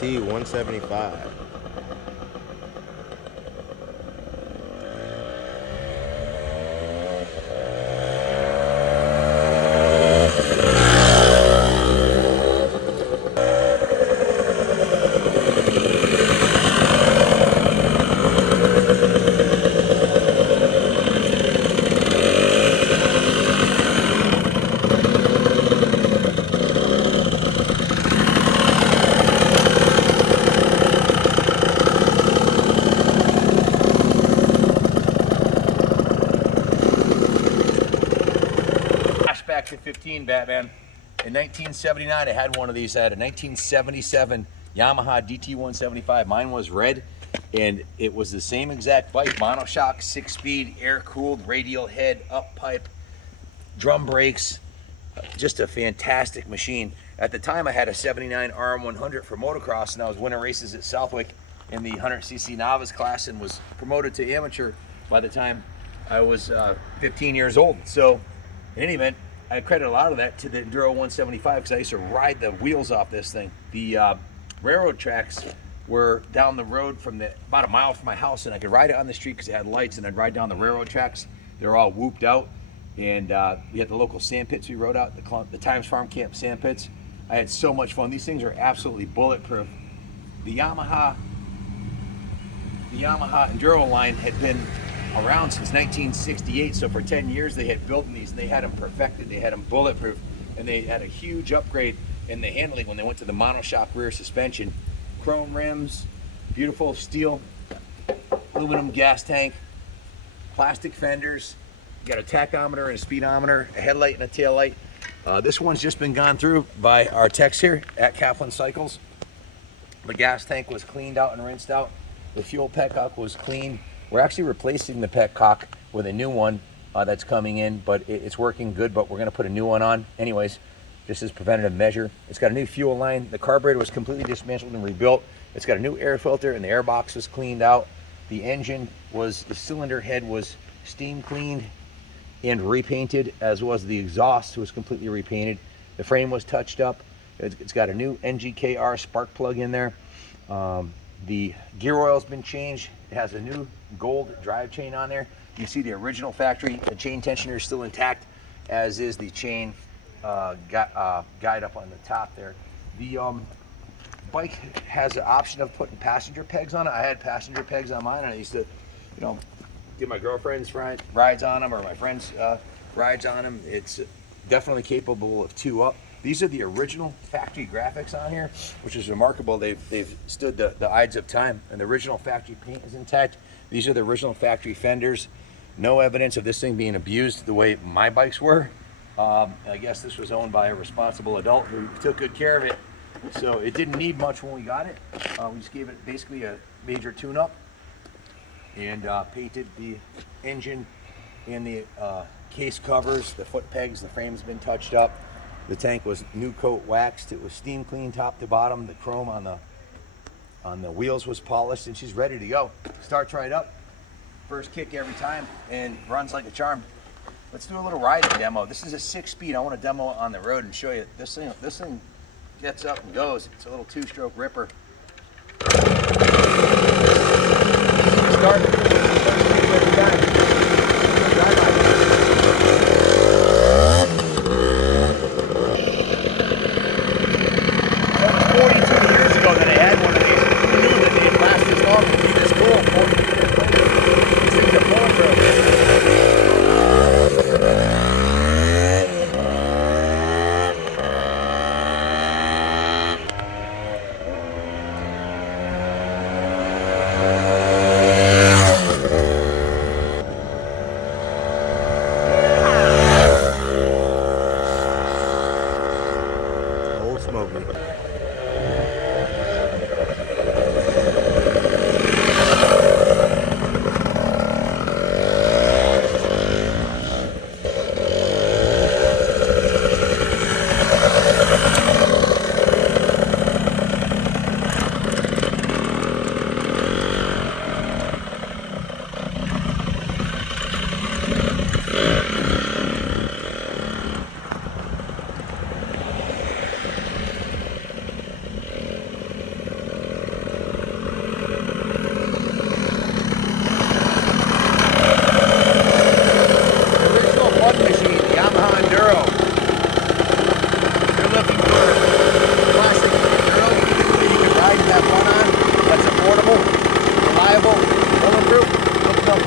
DT175. Back to 15, Batman. In 1979, I had one of these. I had a 1977 Yamaha DT175. Mine was red, and it was the same exact bike. Monoshock, 6-speed, air-cooled, radial head, up pipe, drum brakes. Just a fantastic machine. At the time, I had a 79 RM100 for motocross, and I was winning races at Southwick in the 100cc novice class and was promoted to amateur by the time I was 15 years old. So, in any event, I credit a lot of that to the Enduro 175 because I used to ride the wheels off this thing. The railroad tracks were down the road from about a mile from my house, and I could ride it on the street because it had lights, and I'd ride down the railroad tracks. They were all whooped out, and we had the local sand pits we rode out, the Times Farm Camp sand pits. I had so much fun. These things are absolutely bulletproof. The Yamaha Enduro line had been around since 1968, so for 10 years they had built these, and they had them perfected, they had them bulletproof, and they had a huge upgrade in the handling when they went to the monoshock rear suspension. Chrome rims, beautiful steel aluminum gas tank, plastic fenders, you got a tachometer and a speedometer, a headlight and a tail light. This one's just been gone through by our techs here at Kaplan Cycles. The gas tank was cleaned out and rinsed out. The fuel petcock was clean. We're actually replacing the petcock with a new one that's coming in, but it's working good, but we're gonna put a new one on anyways, just as preventative measure. It's got a new fuel line. The carburetor was completely dismantled and rebuilt. It's got a new air filter, and the air box was cleaned out. The cylinder head was steam cleaned and repainted, as was the exhaust was completely repainted. The frame was touched up. It's got a new NGKR spark plug in there. The gear oil's been changed. It has a new gold drive chain on there. You see the original factory. The chain tensioner is still intact, as is the chain guide up on the top there. The bike has the option of putting passenger pegs on it. I had passenger pegs on mine, and I used to, get my girlfriend's rides on them, or my friends' rides on them. It's definitely capable of 2 up. These are the original factory graphics on here, which is remarkable. They've stood the ides of time, and the original factory paint is intact. These are the original factory fenders. No evidence of this thing being abused the way my bikes were. I guess this was owned by a responsible adult who took good care of it. So it didn't need much when we got it. We just gave it basically a major tune-up and painted the engine and the case covers, the foot pegs. The frame's been touched up. The tank was new coat waxed. It was steam clean top to bottom. The chrome on the wheels was polished, and she's ready to go. Starts right up, first kick every time, and runs like a charm. Let's do a little riding demo. This is a 6-speed. I want to demo on the road and show you this thing. This thing gets up and goes. It's a little 2-stroke ripper. Start. Every time.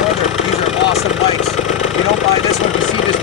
further, these are awesome bikes. If you don't buy this one, you see this